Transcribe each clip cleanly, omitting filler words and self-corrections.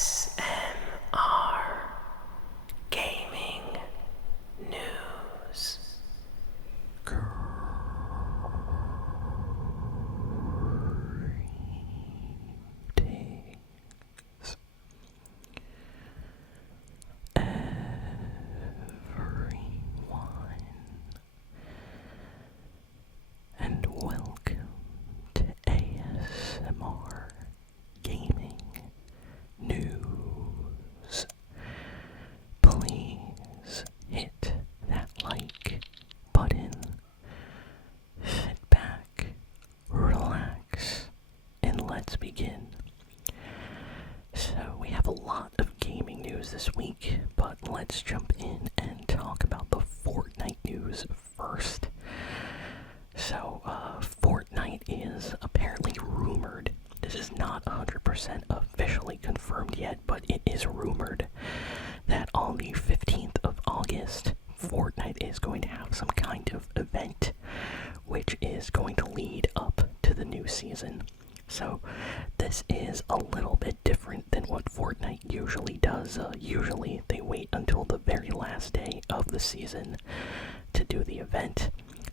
ASMR Gaming News. Greetings, everyone, and welcome to ASMR Gaming News. Please hit that like button, sit back, relax, and let's begin. So we have a lot of gaming news this week, but let's jump in and talk about the Fortnite news first. So, Fortnite is apparently rumored. This is not 100% officially confirmed yet, but it is rumored that on the 15th of August, Fortnite is going to have some kind of event, which is going to lead up to the new season. So, this is a little bit different than what Fortnite usually does. Usually, they wait until the very last day of the season to do the event.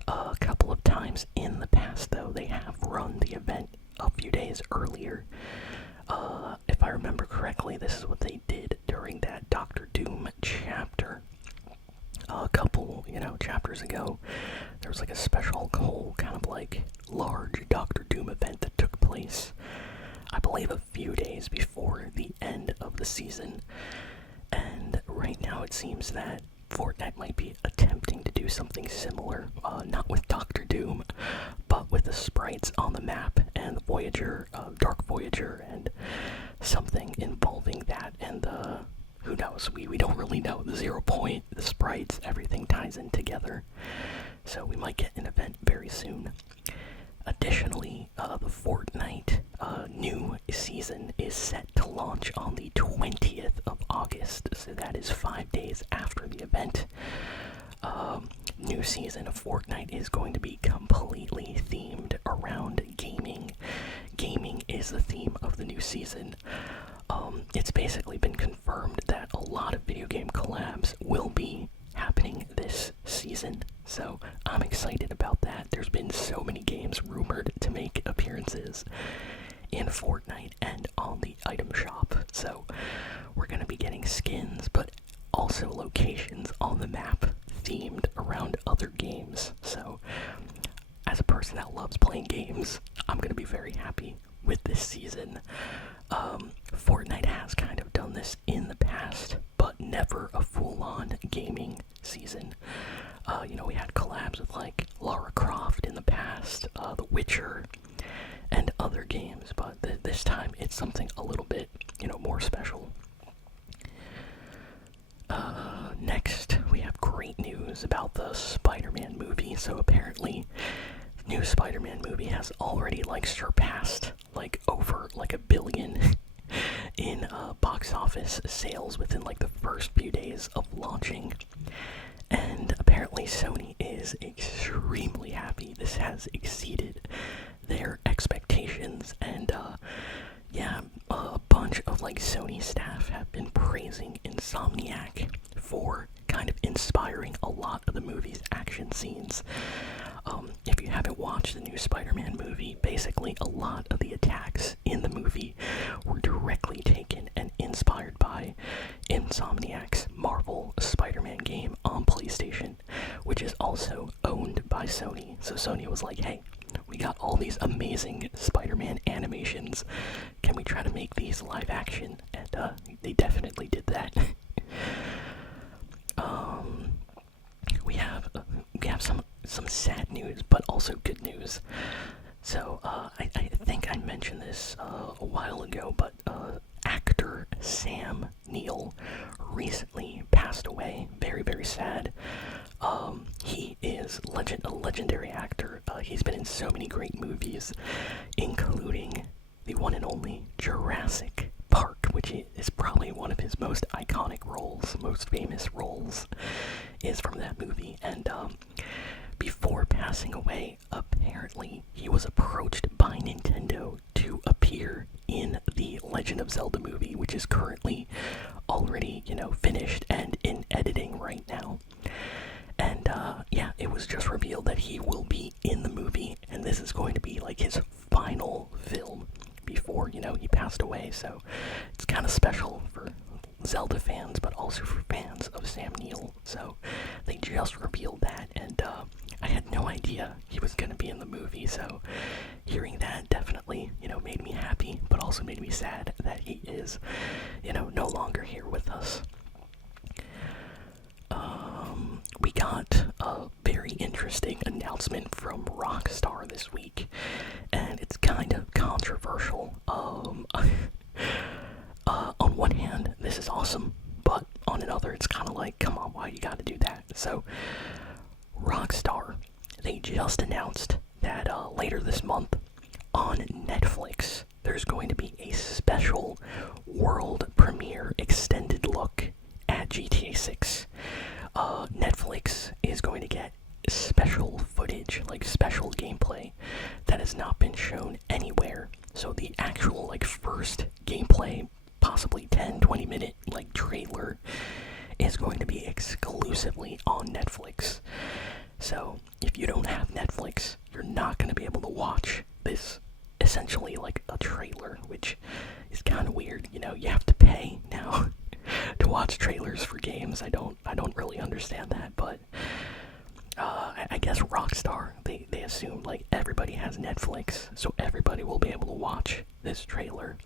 A couple of times in the past, though, they have run the event a few days earlier. If I remember correctly, this is what they did during that Doctor Doom chapter. A couple, chapters ago, there was like a special whole kind of like large Doctor Doom event that took place, I believe, a few days before the end of the season. And right now it seems that Fortnite might be attempting to do something similar, not with Doctor Doom, but with the sprites on the map and the Voyager, Dark Voyager, and something involving that. And who knows? We don't really know. The 0 point, the sprites, everything ties in together. So we might get an event very soon. Additionally, the Fortnite new season is set to launch on the 20th of August, so that is 5 days after the event. New season of Fortnite is going to be completely themed around gaming. Gaming is the theme of the new season. It's basically been confirmed that a lot of video game collabs will be happening this season, so I'm excited about that. There's been so many games rumored to make appearances in Fortnite and on the item shop, so we're going to be getting skins, but also locations on the map themed around other games. So as a person that loves playing games, I'm going to be very happy with this season. Fortnite has kind of done this in the past, but never a full-on gaming season. We had collabs with like Lara Croft in the past, The Witcher, and other games, but this time it's something a little bit, more special. Next, we have great news about the Spider-Man movie. So apparently, the new Spider-Man movie has already surpassed over $1 billion in box office sales within the first few days of launching. And apparently Sony is extremely happy. This has exceeded their expectations, and a bunch of Sony staff have been praising Insomniac for kind of inspiring a lot of the movie's action scenes. If you haven't watched the new Spider-Man movie, basically a lot of the attacks in the movie were directly taken and inspired by Insomniac's Marvel Spider-Man game on PlayStation, which is also owned by Sony. So Sony was like, hey, we got all these amazing Spider-Man animations. Can we try to make these live action? And they definitely did that. We have some sad news, but also good news. So I think I mentioned this a while ago, but actor Sam Neill recently passed away. Very, very sad. He is a legendary actor. He's been in so many great movies, including the one and only Jurassic Park, which is probably one of his most iconic roles, most famous roles, is from that movie. And before passing away, apparently he was approached by Nintendo to appear in the Legend of Zelda movie, which is currently already, finished and in editing right now. And yeah, it was just revealed that he will be in the movie, and this is going to be like his final film before, he passed away. So it's kind of special for Zelda fans, but also for fans of Sam Neill. So they just revealed that, and I had no idea he was going to be in the movie. So hearing that definitely, made me happy, but also made me sad that he is, no longer here with us. We got a very interesting announcement from Rockstar this week, and it's kind of controversial. On one hand, this is awesome, but on another, it's kind of like, come on, why you gotta do that? So, Rockstar, they just announced that later this month on Netflix, there's going to be a special world premiere extended look at GTA 6. Netflix is going to get special footage, like special gameplay that has not been shown anywhere. So the actual first gameplay, possibly 10-20 minute trailer, is going to be exclusively on Netflix. So if you don't have Netflix, you're not going to be able to watch this essentially like a trailer, which is kind of weird. You have to pay now to watch trailers for games. I don't really understand that, but I guess Rockstar, they assume everybody has Netflix, so everybody will be able to watch this trailer.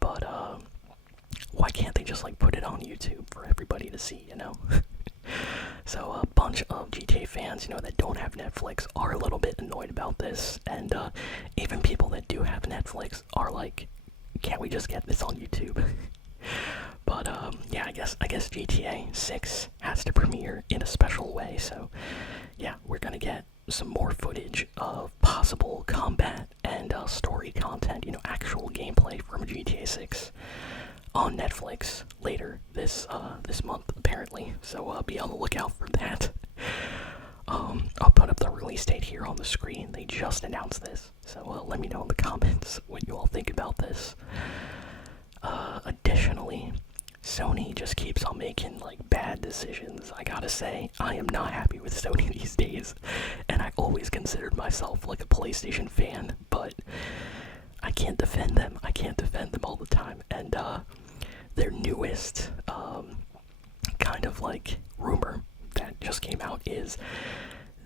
But why can't they just put it on YouTube for everybody to see, So a bunch of GTA fans, that don't have Netflix are a little bit annoyed about this, and even people that do have Netflix are like, can't we just get this on YouTube? But yeah, I guess GTA 6 has to premiere in a special way, so yeah, we're gonna get some more footage of possible combat and story content, actual gameplay from GTA 6 on Netflix later this month, apparently. So be on the lookout for that. I'll put up the release date here on the screen. They just announced this, so let me know in the comments what you all think about this. Additionally, Sony just keeps on making bad decisions. I gotta say, I am not happy with Sony these days, and I always considered myself a PlayStation fan, but I can't defend them. I can't defend them all the time. And their newest kind of rumor that just came out is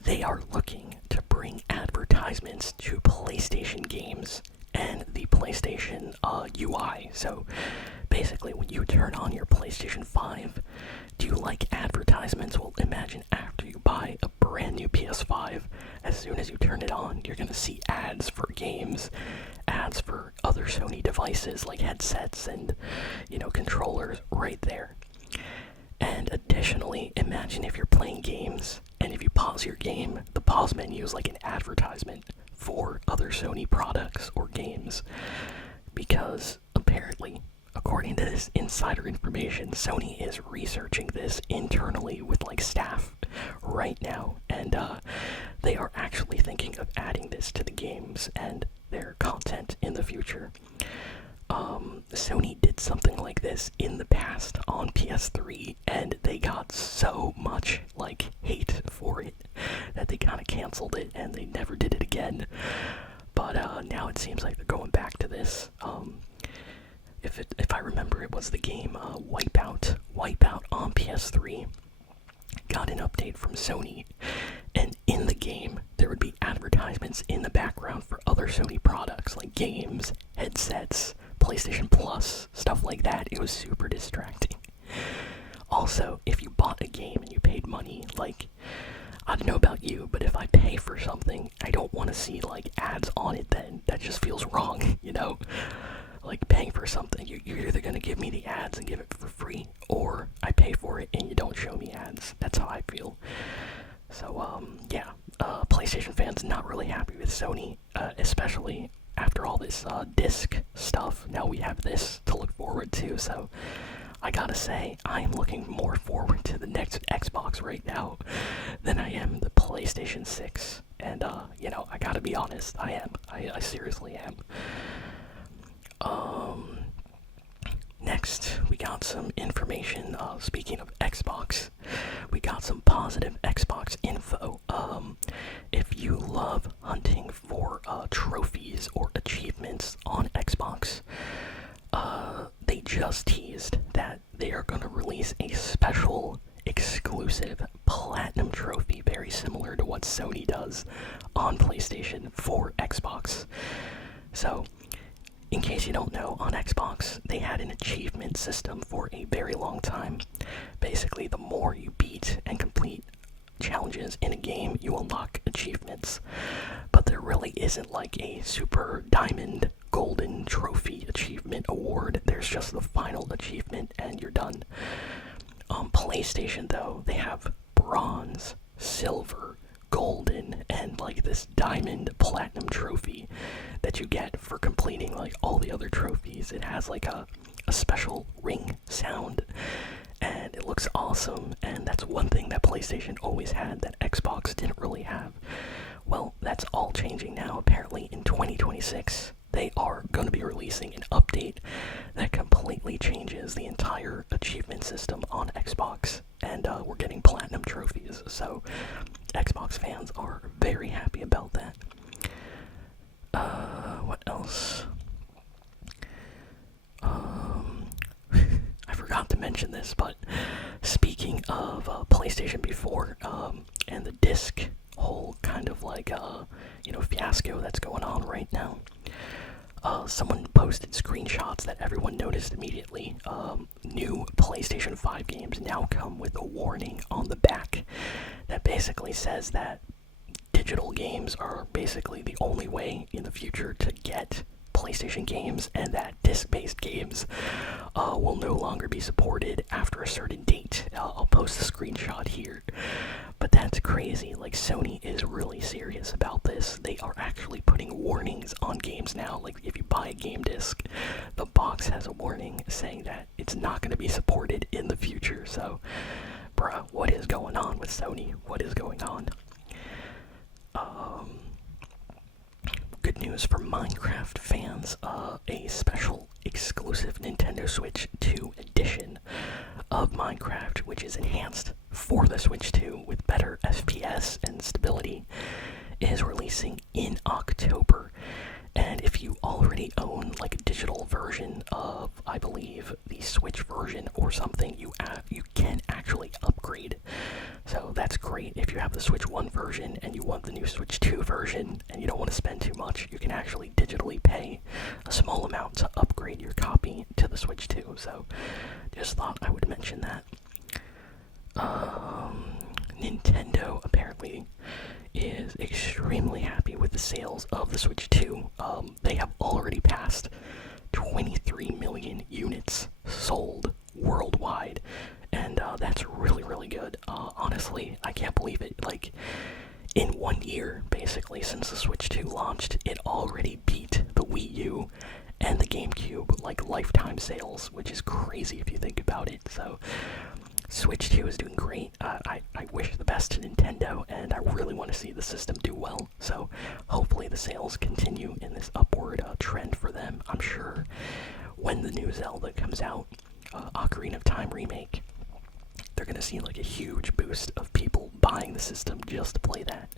they are looking to bring advertisements to PlayStation games and the PlayStation UI. So basically, when you turn on your PlayStation 5, do you like advertisements? Well, imagine after you buy a brand new PS5, as soon as you turn it on, you're gonna see ads for games, ads for other Sony devices like headsets and, controllers right there. And additionally, imagine if you're playing games, and if you pause your game, the pause menu is like an advertisement for other Sony products or games. Because apparently, according to this insider information, Sony is researching this internally with staff right now, and they are actually thinking of adding this to the games and their content in the future. Sony did something like this in the past on PS3, and they got so much hate for it that they kind of canceled it and they never did it again. But now it seems like they're going back to this. If I remember, it was the game Wipeout. Wipeout on PS3 got an update from Sony, and in the game there would be advertisements in the background for other Sony products like games, headsets, PlayStation Plus, stuff like that. It was super distracting. Also, if you bought a game and you paid money, I don't know about you, but if I pay for something, I don't want to see ads on it then. That just feels wrong, Paying for something, you're either going to give me the ads and give it for free, or I pay for it and you don't show me ads. That's how I feel. So, yeah, PlayStation fans not really happy with Sony, especially after all this disc stuff. Now we have this to look forward to, so I gotta say, I am looking more forward to the next Xbox right now than I am the PlayStation 6. And, I gotta be honest, I am. I seriously am. got some information. Speaking of Xbox, we got some positive Xbox info. If you love hunting for trophies or achievements on Xbox, they just teased that they are going to release a special exclusive platinum trophy, very similar to what Sony does on PlayStation for Xbox. So, in case you don't know, on Xbox, they had an achievement system for a very long time. Basically, the more you beat and complete challenges in a game, you unlock achievements. But there really isn't like a super diamond golden trophy achievement award. There's just the final achievement and you're done. On PlayStation though, they have bronze, silver, golden, and like this diamond platinum trophy that you get for completing like all the other trophies. It has like a special ring sound and it looks awesome, and that's one thing that PlayStation always had that Xbox didn't really have. Well, that's all changing now. Apparently in 2026 they are going to be releasing an update that completely changes the entire achievement system on Xbox, and we're getting platinum trophies, so Xbox fans are very happy about that. What else? I forgot to mention this, but speaking of PlayStation before, and the disc whole kind of like fiasco that's going on right now. Someone posted screenshots that everyone noticed immediately. New PlayStation 5 games now come with a warning on the back that basically says that digital games are basically the only way in the future to get PlayStation games, and that disc-based games will no longer be supported after a certain date. I'll post a screenshot here. But that's crazy. Like, Sony is really serious about this. They are actually putting warnings on games now. Like, if you buy a game disc, the box has a warning saying that it's not going to be supported in the future. So, bruh, what is going on with Sony? What is going on? Good news for Minecraft fans. A special exclusive Nintendo Switch 2 edition of Minecraft, which is enhanced for the Switch 2 with better FPS and stability, is releasing in October. And if you already own like a digital version of, I believe, the Switch version or something, you can actually upgrade. So that's great. If you have the Switch 1 version and you want the new Switch 2 version and you don't want to spend too much, you can actually digitally pay a small amount to upgrade your copy to the Switch 2. So just thought I would mention that. Nintendo apparently is extremely happy with the sales of the Switch 2. They have already passed 23 million units sold worldwide, and that's really, really good. Honestly, I can't believe it. Like, in 1 year, basically, since the Switch 2 launched, it already beat the Wii U and the GameCube, like, lifetime sales, which is crazy if you think about it. So Switch 2 is doing great. I wish the best to Nintendo, and I really want to see the system do well. So hopefully the sales continue in this upward trend for them. I'm sure when the new Zelda comes out, Ocarina of Time remake, they're going to see like a huge boost of people buying the system just to play that.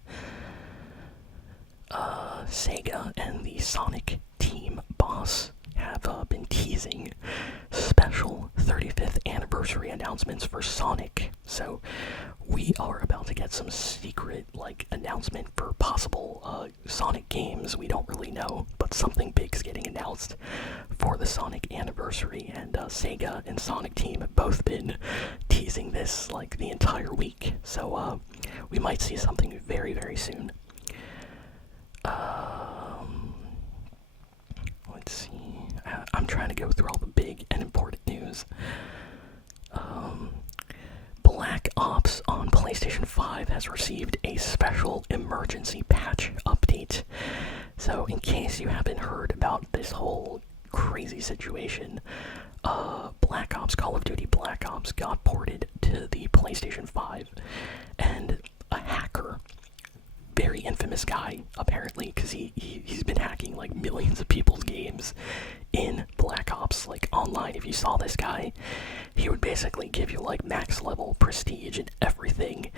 Sega and the Sonic team boss have been teasing special 35th anniversary announcements for Sonic. So we are about to get some secret like announcement for possible Sonic games. We don't really know, but something big's getting announced for the Sonic anniversary, and Sega and Sonic team have both been teasing this like the entire week. So we might see something very, very soon. Let's see. I'm trying to go through all the big and important news. Black Ops on PlayStation 5 has received a special emergency patch update. So in case you haven't heard about this whole crazy situation, Black Ops, Call of Duty Black Ops got ported to the PlayStation 5, and a hacker, very infamous guy apparently, because he's been hacking like millions of people's games in Black Ops, like online, if you saw this guy, he would basically give you like max level prestige and everything.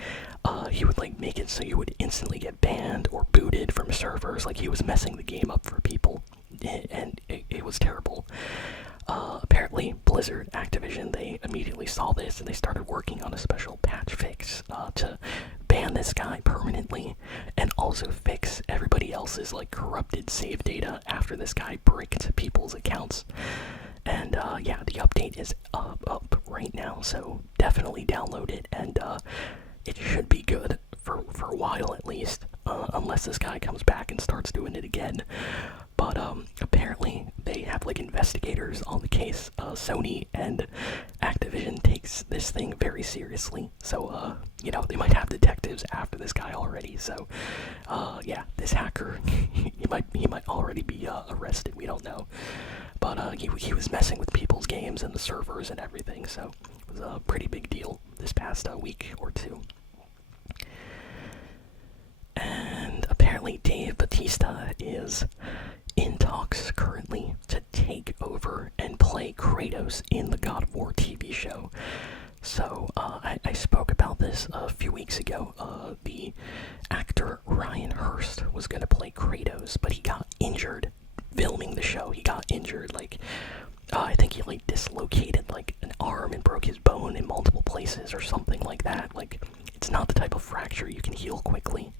He would like make it so you would instantly get banned or booted from servers. Like, he was messing the game up for people, and it was terrible. Apparently, Blizzard, Activision, they immediately saw this and they started working on a special patch fix to ban this guy permanently, and also fix everybody else's like corrupted save data after this guy bricked people's accounts. And yeah, the update is up right now, so definitely download it, and it should be good for a while at least, unless this guy comes back and starts doing it again. But apparently they have like investigators on the case. Sony and Activision takes this thing very seriously, so you know, they might have detectives after this guy already. So yeah, this hacker, he might already be arrested. We don't know, but he was messing with people's games and the servers and everything, so it was a pretty big deal this past week or two. And apparently Dave Bautista is in talks currently to take over and play Kratos in the God of War TV show. So I spoke about this a few weeks ago. The actor Ryan Hurst was going to play Kratos, but he got injured filming the show. He got injured, like, I think he like dislocated like an arm and broke his bone in multiple places or something like that. Like, it's not the type of fracture you can heal quickly,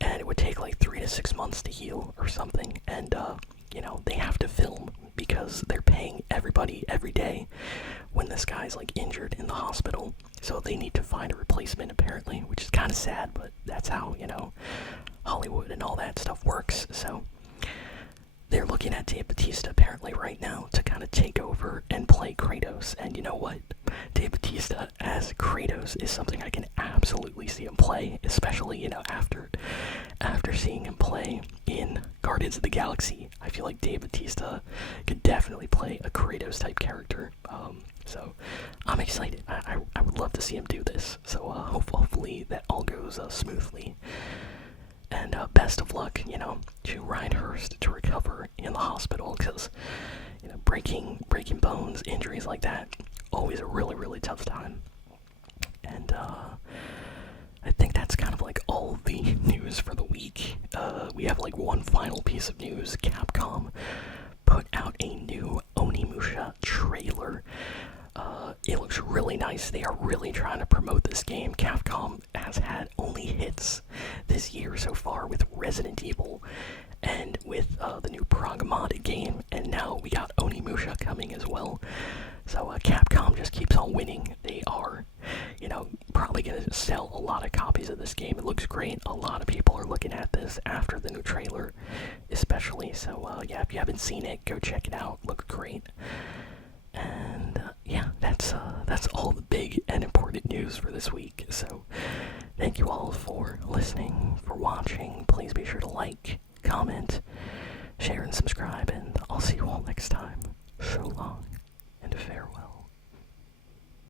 and it would take like 3 to 6 months to heal or something. And you know, they have to film because they're paying everybody every day when this guy's like injured in the hospital, so they need to find a replacement apparently, which is kind of sad, but that's how, you know, Hollywood and all that stuff works. So they're looking at Dave Bautista apparently right now to kind of take over and play Kratos. And you know what? Dave Bautista as Kratos is something I can absolutely see him play, especially, you know, after seeing him play in Guardians of the Galaxy. I feel like Dave Bautista could definitely play a Kratos type character. So I'm excited. I would love to see him do this. So hopefully that all goes smoothly. And best of luck, you know, to Ryan Hurst to recover in the hospital, because, you know, breaking bones, injuries like that, always a really, really tough time. And I think that's kind of like all the news for the week. We have like one final piece of news. Capcom put out a new Onimusha trailer. It looks really nice. They are really trying to promote this game. Capcom has had only hits this year so far with Resident Evil and with the new Pragmata game, and now we got Onimusha coming as well. So Capcom just keeps on winning. They are, you know, probably going to sell a lot of copies of this game. It looks great. A lot of people are looking at this after the new trailer, especially. So yeah, if you haven't seen it, go check it out. Looks great. And yeah, that's all the big and important news for this week. So thank you all for listening, for watching. Please be